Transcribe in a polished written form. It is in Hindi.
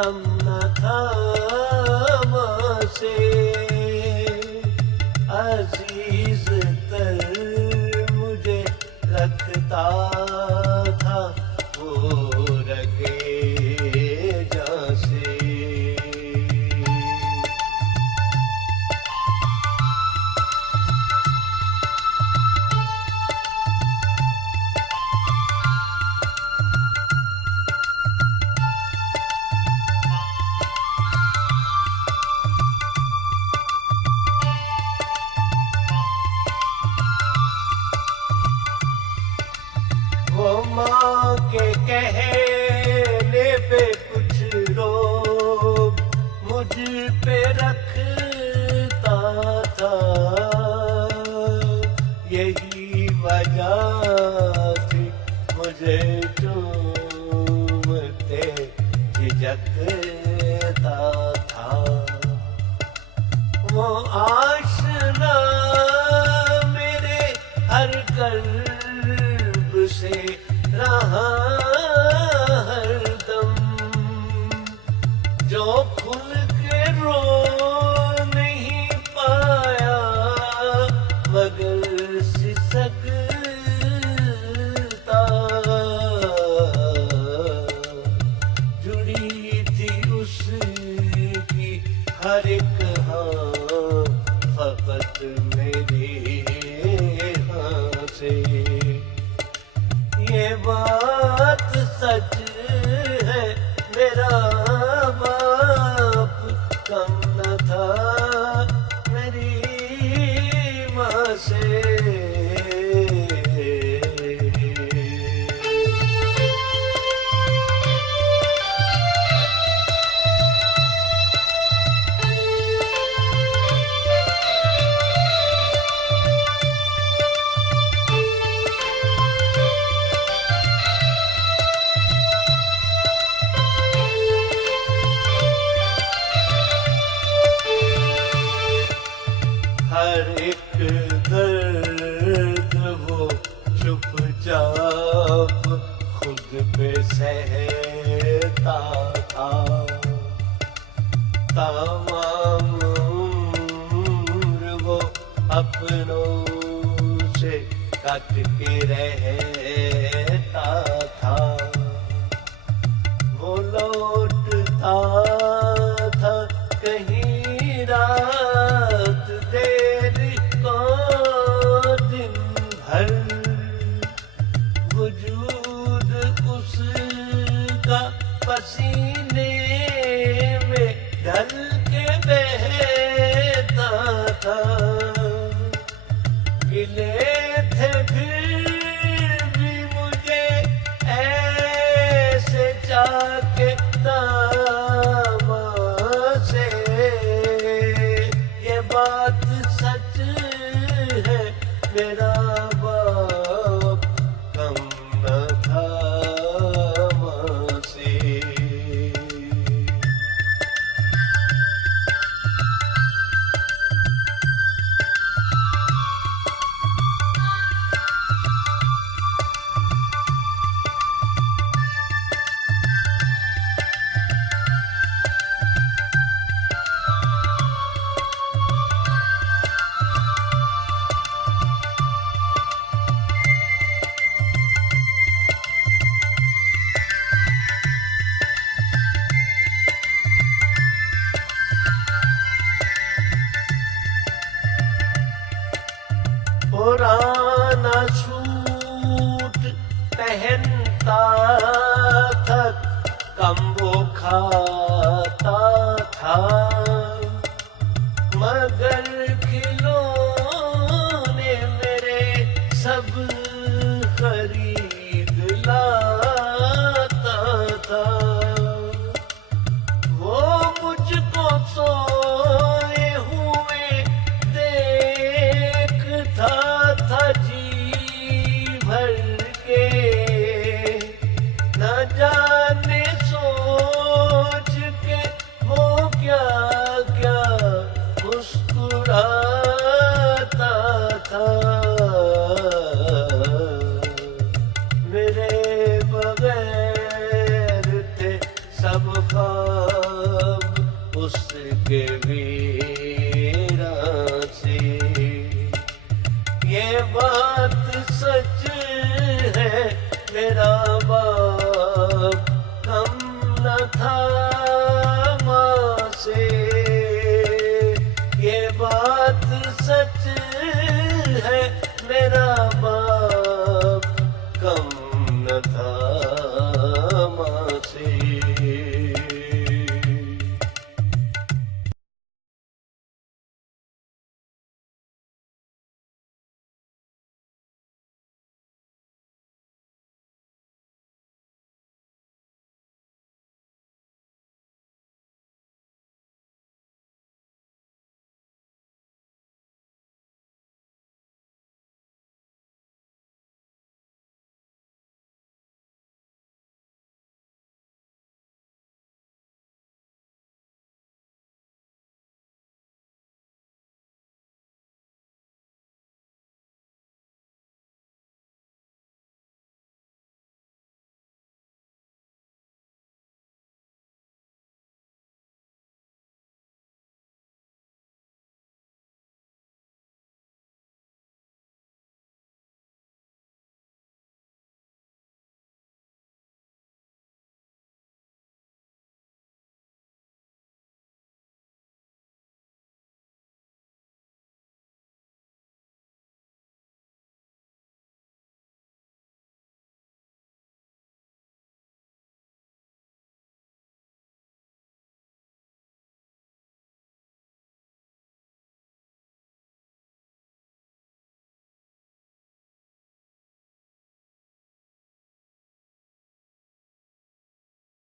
कम न था मुझसे, अजीज तर मुझे रखता था वो रगे जैसे। वो माँ के कहने पे कुछ रोब मुझ पे रखता था, यही वजह थी मुझे चूमते झिझकता था। वो आशना मेरे हर कर्ब से रहा हरदम, जो खुल के रो नहीं पाया मगर सिसकता। जुड़ी थी उसकी हर एक हाँ फकत मेरे हाँ से। ये बात सच है मेरा बाप कम न था मेरी माँ से। हर एक दर्द वो चुपचाप खुद पे सहता था। तमाम उम्र वो अपनों से कट के रहता था। वो लौटता था कहीं रात देर को दिन भर, वजूद उसका पसीने में ढल के बहता था। गिले थे फिर भी मुझे ऐसे जाके दामा से। ये बात सच है मेरा बाप कम न था माँ से। पुराना सूट पहनता था, कम वो खाता था, मगर खिलौने मेरे सब खरीद लाता था। वो मुझको सोए हुए देखता था जी भर के, न जाने सोच के वीरा से। ये बात सच है मेरा बाप कम न था माँ से। ये बात सच है मेरा बाप